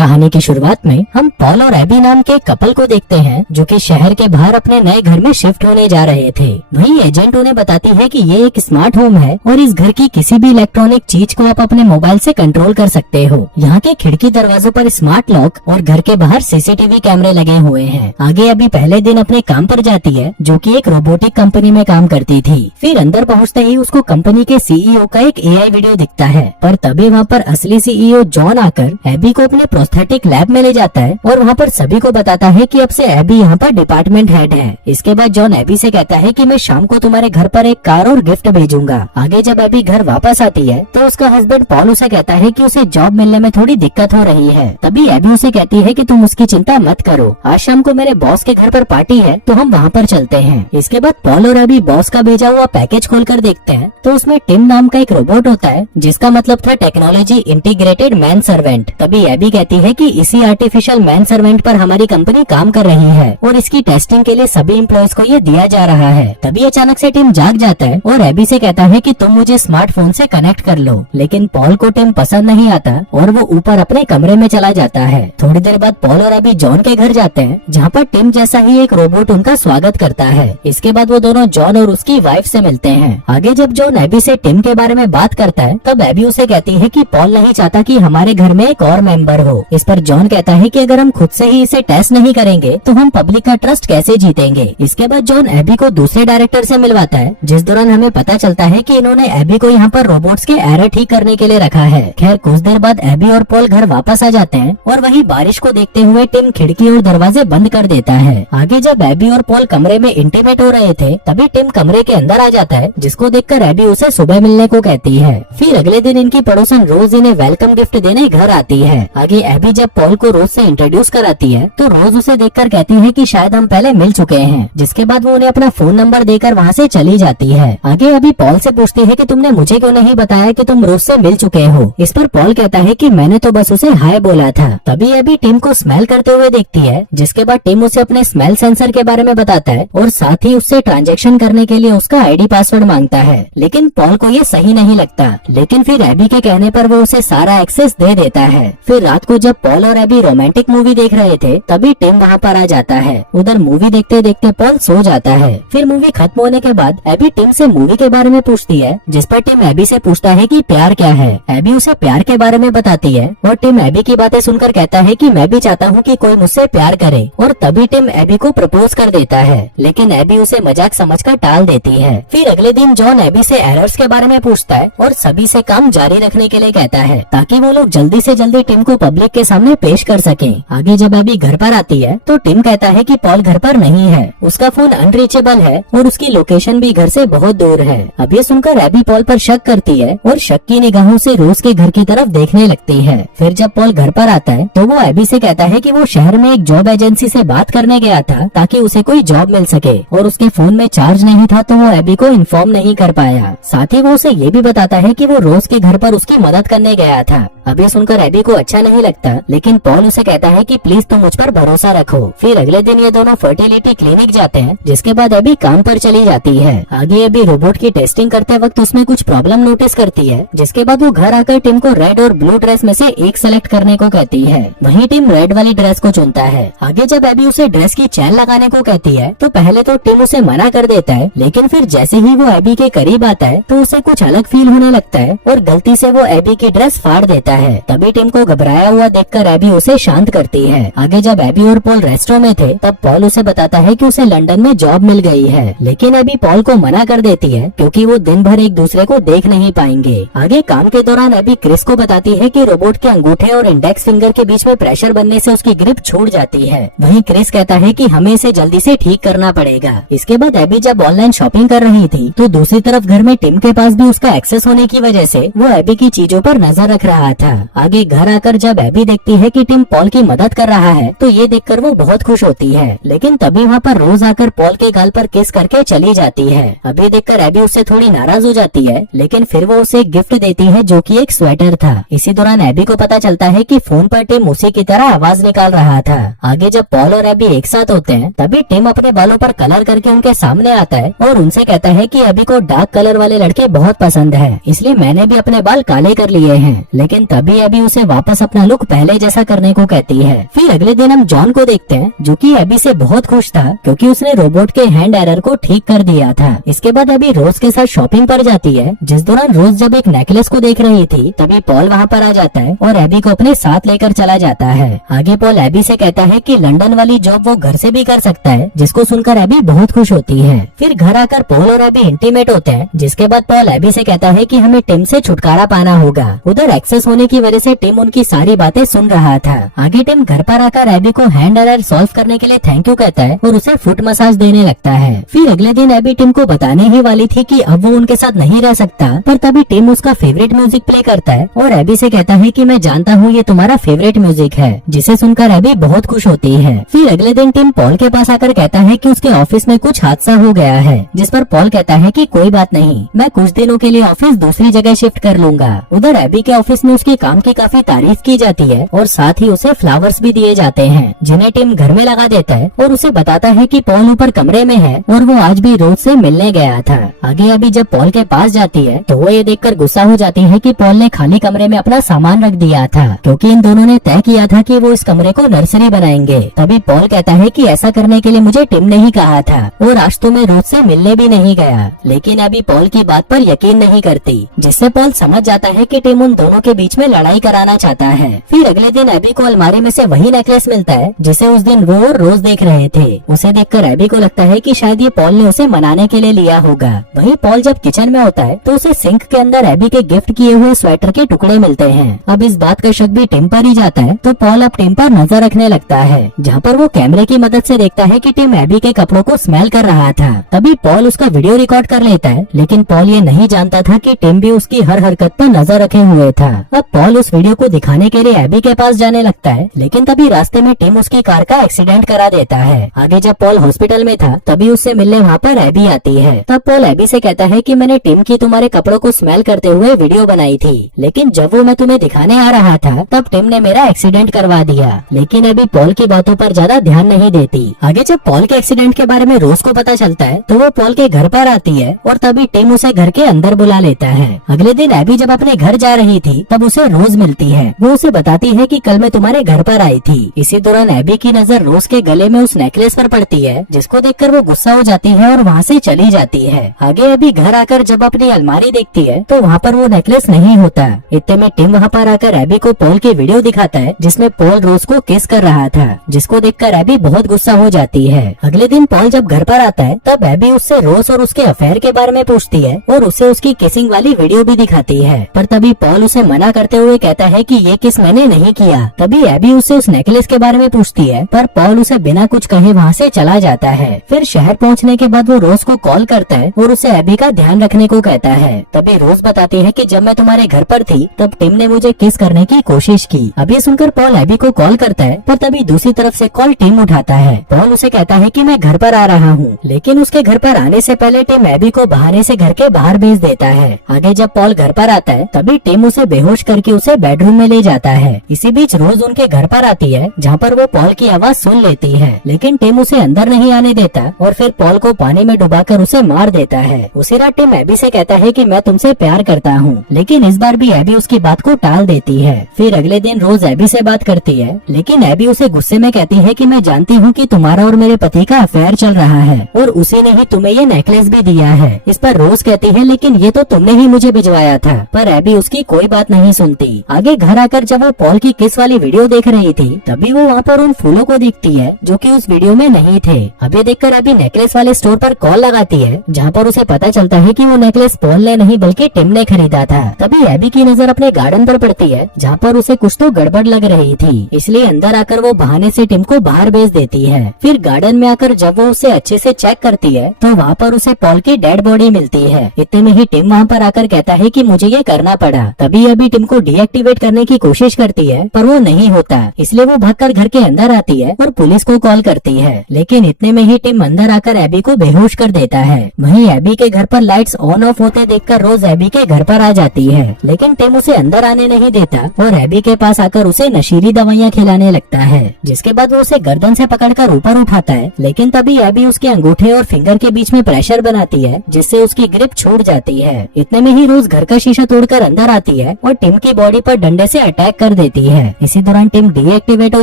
कहानी की शुरुआत में हम पॉल और एबी नाम के कपल को देखते हैं जो कि शहर के बाहर अपने नए घर में शिफ्ट होने जा रहे थे। वहीं एजेंट उन्हें बताती है कि ये एक स्मार्ट होम है और इस घर की किसी भी इलेक्ट्रॉनिक चीज को आप अपने मोबाइल से कंट्रोल कर सकते हो। यहाँ के खिड़की दरवाजों पर स्मार्ट लॉक और घर के बाहर सीसीटीवी कैमरे लगे हुए हैं। आगे अभी पहले दिन अपने काम पर जाती है जो कि एक रोबोटिक कंपनी में काम करती थी। फिर अंदर पहुँचते ही उसको कंपनी के सीईओ का एक एआई वीडियो दिखता है, पर तभी वहाँ पर असली सीईओ जॉन आकर एबी को अपने प्रोस्थेटिक लैब में ले जाता है और वहाँ पर सभी को बताता है कि अब से एबी यहाँ पर डिपार्टमेंट हेड है। इसके बाद जॉन एबी से कहता है कि मैं शाम को तुम्हारे घर पर एक कार और गिफ्ट भेजूंगा। आगे जब एबी घर वापस आती है तो उसका हस्बैंड पॉल उसे कहता है कि उसे जॉब मिलने में थोड़ी दिक्कत हो रही है। तभी एबी उसे कहती है कि तुम उसकी चिंता मत करो, आज शाम को मेरे बॉस के घर पर पार्टी है तो हम वहाँ पर चलते हैं। इसके बाद पॉल और एबी बॉस का भेजा हुआ पैकेज खोलकर देखते हैं तो उसमें टिम नाम का एक रोबोट होता है जिसका मतलब था टेक्नोलॉजी इंटीग्रेटेड मैन सर्वेंट। तभी एबी कहती है कि इसी आर्टिफिशियल मैन सर्वेंट पर हमारी कंपनी काम कर रही है और इसकी टेस्टिंग के लिए सभी एम्प्लॉयज को ये दिया जा रहा है। तभी अचानक से टिम जाग जाता है और एबी से कहता है कि तुम मुझे स्मार्टफोन से कनेक्ट कर लो, लेकिन पॉल को टिम पसंद नहीं आता और वो ऊपर अपने कमरे में चला जाता है। थोड़ी देर बाद पॉल और एबी जॉन के घर जाते हैं जहाँ पर टिम जैसा ही एक रोबोट उनका स्वागत करता है। इसके बाद वो दोनों जॉन और उसकी वाइफ से मिलते हैं। आगे जब जॉन एबी से टिम के बारे में बात करता है तब एबी उसे कहती है कि पॉल नहीं चाहता कि हमारे घर में एक और मेंबर हो। इस पर जॉन कहता है कि अगर हम खुद से ही इसे टेस्ट नहीं करेंगे तो हम पब्लिक का ट्रस्ट कैसे जीतेंगे। इसके बाद जॉन एबी को दूसरे डायरेक्टर से मिलवाता है जिस दौरान हमें पता चलता है कि इन्होंने एबी को यहाँ पर रोबोट्स के एरर ठीक करने के लिए रखा है। खैर कुछ देर बाद एबी और पॉल घर वापस आ जाते हैं और वहीं बारिश को देखते हुए टिम खिड़की और दरवाजे बंद कर देता है। आगे जब एबी और पॉल कमरे में इंटीमेट हो रहे थे तभी टिम कमरे के अंदर आ जाता है जिसको देखकर एबी उसे सुबह मिलने को कहती है। फिर अगले दिन इनकी पड़ोसन रोज इन्हें वेलकम गिफ्ट देने घर आती है। आगे एबी जब पॉल को रोज से इंट्रोड्यूस कराती है तो रोज उसे देखकर कहती है कि शायद हम पहले मिल चुके हैं, जिसके बाद वो उन्हें अपना फोन नंबर देकर वहाँ से चली जाती है। आगे अभी पॉल से पूछती है कि तुमने मुझे क्यों नहीं बताया कि तुम रोज से मिल चुके हो। इस पर पॉल कहता है कि मैंने तो बस उसे हाय बोला था। तभी अभी टिम को स्मेल करते हुए देखती है जिसके बाद टिम उसे अपने स्मेल सेंसर के बारे में बताता है और साथ ही उससे ट्रांजेक्शन करने के लिए उसका आईडी पासवर्ड मांगता है, लेकिन पॉल को ये सही नहीं लगता। लेकिन फिर एबी के कहने पर वो उसे सारा एक्सेस दे देता है। फिर रात को जब पॉल और एबी रोमांटिक मूवी देख रहे थे तभी टिम वहाँ पर आ जाता है। उधर मूवी देखते देखते पॉल सो जाता है। फिर मूवी खत्म होने के बाद एबी टिम से मूवी के बारे में पूछती है जिस पर टिम एबी से पूछता है कि प्यार क्या है। एबी उसे प्यार के बारे में बताती है और टिम एबी की बातें सुनकर कहता है कि मैं भी चाहता हूँ कि कोई मुझसे प्यार करे और तभी टिम एबी को प्रपोज कर देता है, लेकिन एबी उसे मजाक समझकर टाल देती है। फिर अगले दिन जॉन एबी से एरर्स के बारे में पूछता है और सभी से काम जारी रखने के लिए कहता है ताकि वो लोग जल्दी से जल्दी टिम को पब्लिक के सामने पेश कर सके। आगे जब एबी घर पर आती है तो टिम कहता है कि पॉल घर पर नहीं है, उसका फोन अनरीचेबल है और उसकी लोकेशन भी घर से बहुत दूर है। अब ये सुनकर एबी पॉल पर शक करती है और शक की निगाहों से रोज के घर की तरफ देखने लगती है। फिर जब पॉल घर पर आता है तो वो एबी से कहता है कि वो शहर में एक जॉब एजेंसी से बात करने गया था ताकि उसे कोई जॉब मिल सके और उसके फोन में चार्ज नहीं था तो वो एबी को इन्फॉर्म नहीं कर पाया। साथ ही वो उसे ये भी बताता है कि वो रोज के घर पर उसकी मदद करने गया था। अब ये सुनकर एबी को अच्छा नहीं लगता, लेकिन पॉल उसे कहता है कि प्लीज तुम मुझ पर भरोसा रखो। फिर अगले दिन ये दोनों फर्टिलिटी क्लिनिक जाते हैं जिसके बाद एबी काम पर चली जाती है। आगे एबी रोबोट की टेस्टिंग करते वक्त उसमें कुछ प्रॉब्लम नोटिस करती है जिसके बाद वो घर आकर टिम को रेड और ब्लू ड्रेस में से एक सेलेक्ट करने को कहती है। वहीं टिम रेड वाली ड्रेस को चुनता है। आगे जब एबी उसे ड्रेस की चैन लगाने को कहती है तो पहले तो टिम उसे मना कर देता है, लेकिन फिर जैसे ही वो एबी के करीब आता है तो उसे कुछ अलग फील होने लगता है और गलती से वो एबी की ड्रेस फाड़ देता है। तभी टिम को घबराया हुआ देखकर एबी उसे शांत करती है। आगे जब एबी और पॉल रेस्टोरेंट में थे तब पॉल उसे बताता है कि उसे लंदन में जॉब मिल गई है, लेकिन एबी पॉल को मना कर देती है क्योंकि वो दिन भर एक दूसरे को देख नहीं पाएंगे। आगे काम के दौरान एबी क्रिस को बताती है कि रोबोट के अंगूठे और इंडेक्स फिंगर के बीच में प्रेशर बनने से उसकी ग्रिप छूट जाती है। वहीं क्रिस कहता है कि हमें इसे जल्दी से ठीक करना पड़ेगा। इसके बाद एबी जब ऑनलाइन शॉपिंग कर रही थी तो दूसरी तरफ घर में टिम के पास भी उसका एक्सेस होने की वजह से वो एबी की चीजों पर नजर रख रहा था। आगे घर आकर जब एबी देखती है कि टिम पॉल की मदद कर रहा है तो ये देखकर वो बहुत खुश होती है, लेकिन तभी वहाँ पर रोज आकर पॉल के गाल पर किस करके चली जाती है। अभी देखकर एबी उससे थोड़ी नाराज हो जाती है, लेकिन फिर वो उसे गिफ्ट देती है जो कि एक स्वेटर था। इसी दौरान एबी को पता चलता है कि फोन पर टिम उसी की तरह आवाज निकाल रहा था। आगे जब पॉल और एबी एक साथ होते हैं तभी टिम अपने बालों पर कलर करके उनके सामने आता है और उनसे कहता है कि एबी को डार्क कलर वाले लड़के बहुत पसंद है, इसलिए मैंने भी अपने बाल काले कर लिए हैं। लेकिन तभी एबी उसे वापस अपना लुक पहले जैसा करने को कहती है। फिर अगले दिन हम जॉन को देखते हैं, जो कि एबी से बहुत खुश था क्योंकि उसने रोबोट के हैंड एरर को ठीक कर दिया था। इसके बाद एबी रोज के साथ शॉपिंग पर जाती है, जिस दौरान रोज जब एक नेकलेस को देख रही थी तभी पॉल वहाँ पर आ जाता है और एबी को अपने साथ लेकर चला जाता है। आगे पॉल एबी से कहता है कि लंदन वाली जॉब वो घर से भी कर सकता है, जिसको सुनकर एबी बहुत खुश होती है। फिर घर आकर पॉल और एबी इंटीमेट होते हैं, जिसके बाद पॉल एबी से कहता है कि हमें टिम से छुटकारा पाना होगा। उधर एक्सेस होने की वजह से टिम उनकी सारी बातें सुन रहा था। आगे टिम घर पर आकर एबी को हैंड एरर सॉल्व करने के लिए थैंक यू कहता है और उसे फुट मसाज देने लगता है। फिर अगले दिन एबी टिम को बताने ही वाली थी कि अब वो उनके साथ नहीं रह सकता, पर तभी टिम उसका फेवरेट म्यूजिक प्ले करता है और एबी से कहता है कि मैं जानता हूँ ये तुम्हारा फेवरेट म्यूजिक है, जिसे सुनकर एबी बहुत खुश होती है। फिर अगले दिन टिम पॉल के पास आकर कहता है कि उसके ऑफिस में कुछ हादसा हो गया है, जिस पर पॉल कहता है कि कोई बात नहीं, मैं कुछ दिनों के लिए ऑफिस दूसरी जगह शिफ्ट कर लूंगा। उधर एबी के ऑफिस में उसके काम की काफी तारीफ की जाती है और साथ ही उसे फ्लावर्स भी दिए जाते हैं, जिन्हें टिम घर में लगा देता है और उसे बताता है कि पॉल ऊपर कमरे में है और वो आज भी रोज से मिलने गया था। आगे एबी जब पॉल के पास जाती है तो वो ये देखकर गुस्सा हो जाती है कि पॉल ने खाली कमरे में अपना सामान रख दिया था, क्योंकि इन दोनों ने तय किया था कि वो इस कमरे को नर्सरी बनाएंगे। तभी पॉल कहता है कि ऐसा करने के लिए मुझे टिम ने ही कहा था और आज तो मैं रोज से मिलने भी नहीं गया। लेकिन एबी पॉल की बात पर यकीन नहीं करती, जिससे पॉल समझ जाता है कि टिम उन दोनों के बीच में लड़ाई कराना चाहता है। फिर अगले दिन एबी को अलमारी में से वही नेकलेस मिलता है जिसे उस दिन वो और रोज देख रहे थे। उसे देखकर एबी को लगता है कि शायद ये पॉल ने उसे मनाने के लिए लिया होगा। वहीं पॉल जब किचन में होता है तो उसे सिंक के अंदर एबी के गिफ्ट किए हुए स्वेटर के टुकड़े मिलते हैं। अब इस बात का शक भी टिम पर ही जाता है, तो पॉल अब टिम पर नजर रखने लगता है, जहाँ पर वो कैमरे की मदद से देखता है कि टिम एबी के कपड़ों को स्मेल कर रहा था। तभी पॉल उसका वीडियो रिकॉर्ड कर लेता है, लेकिन पॉल ये नहीं जानता था कि टिम भी उसकी हर हरकत पर नजर रखे हुए था। अब पॉल उस वीडियो को दिखाने के लिए एबी के पास जाने लगता है, लेकिन तभी रास्ते में टिम उसकी कार का एक्सीडेंट करा देता है। आगे जब पॉल हॉस्पिटल में था तभी उससे मिलने वहाँ पर एबी आती है। तब पॉल एबी से कहता है कि मैंने टिम की तुम्हारे कपड़ों को स्मेल करते हुए वीडियो बनाई थी, लेकिन जब वो मैं तुम्हें दिखाने आ रहा था तब टिम ने मेरा एक्सीडेंट करवा दिया। लेकिन अभी पॉल की बातों पर ज्यादा ध्यान नहीं देती। आगे जब पॉल के एक्सीडेंट के बारे में रोज को पता चलता है तो वो पॉल के घर पर आती है और तभी टिम उसे घर के अंदर बुला लेता है। अगले दिन एबी जब अपने घर जा रही थी तब उसे रोज मिलती है। वो उसे बताती है कि कल मैं तुम्हारे घर पर आई थी। इसी दौरान एबी की नजर रोज के गले में उस नेकलेस पर पड़ती है, जिसको देखकर वो गुस्सा हो जाती है और वहाँ से चली जाती है। आगे एबी घर आकर जब अपनी अलमारी देखती है तो वहाँ पर वो नेकलेस नहीं होता। इतने में टिम वहाँ पर आकर एबी को पॉल की वीडियो दिखाता है, जिसमें पॉल रोज को किस कर रहा था, जिसको देखकर एबी बहुत गुस्सा हो जाती है। अगले दिन पॉल जब घर पर आता है तब एबी उससे रोज और उसके अफेयर के बारे में पूछती है और उसे उसकी किसिंग वाली वीडियो भी दिखाती है, पर तभी पॉल उसे मना करते हुए कहता है कि ये किस मैंने नहीं किया। तभी एबी उससे उस नेकलेस के बारे में पूछती है, पर पॉल उसे बिना कुछ कहे वहाँ से चला जाता है। फिर शहर पहुँचने के बाद वो रोज को कॉल करता है और उसे एबी का ध्यान रखने को कहता है। तभी रोज बताती है कि जब मैं तुम्हारे घर पर थी तब टिम ने मुझे किस करने की कोशिश की। अब ये सुनकर पॉल एबी को कॉल करता है, पर तभी दूसरी तरफ से कॉल टिम उठाता है। पॉल उसे कहता है कि मैं घर पर आ रहा हूँ, लेकिन उसके घर पर आने से पहले टिम एबी को बहाने से घर के बाहर भेज देता है। आगे जब पॉल घर पर आता है तभी टिम उसे बेहोश करके उसे बेडरूम में ले जाता है। इसी बीच रोज उनके घर पर आती है, जहाँ पर वो पॉल की आवाज सुन लेती है, लेकिन टिम उसे अंदर नहीं आने देता और फिर पॉल को पानी में डुबाकर उसे मार देता है। उसी रात टिम एबी से कहता है कि मैं तुमसे प्यार करता हूँ, लेकिन इस बार भी एबी उसकी बात को टाल देती है। फिर अगले दिन रोज एबी से बात करती है, लेकिन एबी उसे गुस्से में कहती है कि मैं जानती हूँ कि तुम्हारा और मेरे पति का अफेयर चल रहा है और उसी ने ही तुम्हें ये नेकलेस भी दिया है। इस पर रोज कहती है लेकिन ये तो तुमने ही मुझे भिजवाया था, पर एबी उसकी कोई बात नहीं सुनती। आगे घर आकर जब वो पॉल की किस वाली वीडियो देख रही थी तभी वो वहाँ पर उन फूलों को देखती है जो कि उस वीडियो में नहीं थे। अभी देखकर एबी नेकलेस वाले स्टोर पर कॉल लगाती है, जहाँ पर उसे पता चलता है कि वो नेकलेस पॉल ने नहीं बल्कि टिम ने खरीदा था। तभी एबी की नजर अपने गार्डन पर पड़ती है, जहाँ पर उसे कुछ तो गड़बड़ लग रही थी, इसलिए अंदर आकर वो बहाने से टिम को बाहर भेज देती है। फिर गार्डन में आकर जब वो उसे अच्छे से चेक करती है तो वहाँ पर उसे पॉल की डेड बॉडी मिलती है। इतने में ही टिम वहाँ पर आकर कहता है कि मुझे ये करना पड़ा। तभी अभी टिम को डीएक्टिवेट करने की कोशिश करती है, पर वो नहीं होता, इसलिए वो भागकर घर के अंदर आती है और पुलिस को कॉल करती है। लेकिन इतने में ही टिम अंदर आकर एबी को बेहोश कर देता है। वहीं एबी के घर पर लाइट्स ऑन ऑफ होते देखकर रोज एबी के घर पर आ जाती है, लेकिन टिम उसे अंदर आने नहीं देता और एबी के पास आकर उसे नशीली दवाइयाँ खिलाने लगता है, जिसके बाद वो उसे गर्दन से पकड़कर ऊपर उठाता है। लेकिन तभी एबी उसके अंगूठे और फिंगर के बीच में प्रेशर बनाती है, जिससे उसकी ग्रिप छूट जाती है। इतने में ही रोज घर का शीशा तोड़कर अंदर आती है और टिम की बॉडी पर डंडे से अटैक कर देती है। इसी दौरान टिम डीएक्टिवेट हो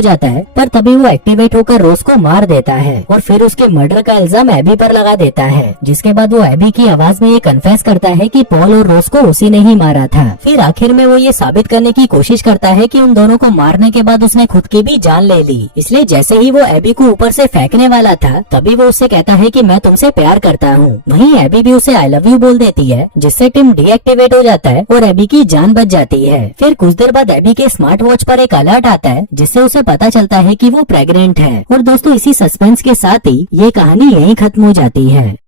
जाता है, पर तभी वो एक्टिवेट होकर रोज को मार देता है और फिर उसके मर्डर का इल्जाम एबी पर लगा देता है। जिसके बाद वो एबी की आवाज में ये कन्फेस करता है कि पॉल और रोज को उसी ने ही मारा था। फिर आखिर में वो ये साबित करने की कोशिश करता है कि उन दोनों को मारने के बाद उसने खुद की भी जान ले ली। इसलिए जैसे ही वो एबी को ऊपर से फेंकने वाला था, तभी वो उससे कहता है कि मैं तुमसे प्यार करता हूँ। वहीं एबी भी उसे आई लव यू बोल देती है, जिससे टिम डीएक्टिवेट हो जाता है और एबी की जान बच जाती है। फिर कुछ देर बाद एबी के स्मार्ट वॉच पर एक अलर्ट आता है, जिससे उसे पता चलता है कि वो प्रेग्नेंट है। और दोस्तों, इसी सस्पेंस के साथ ही ये कहानी यहीं खत्म हो जाती है।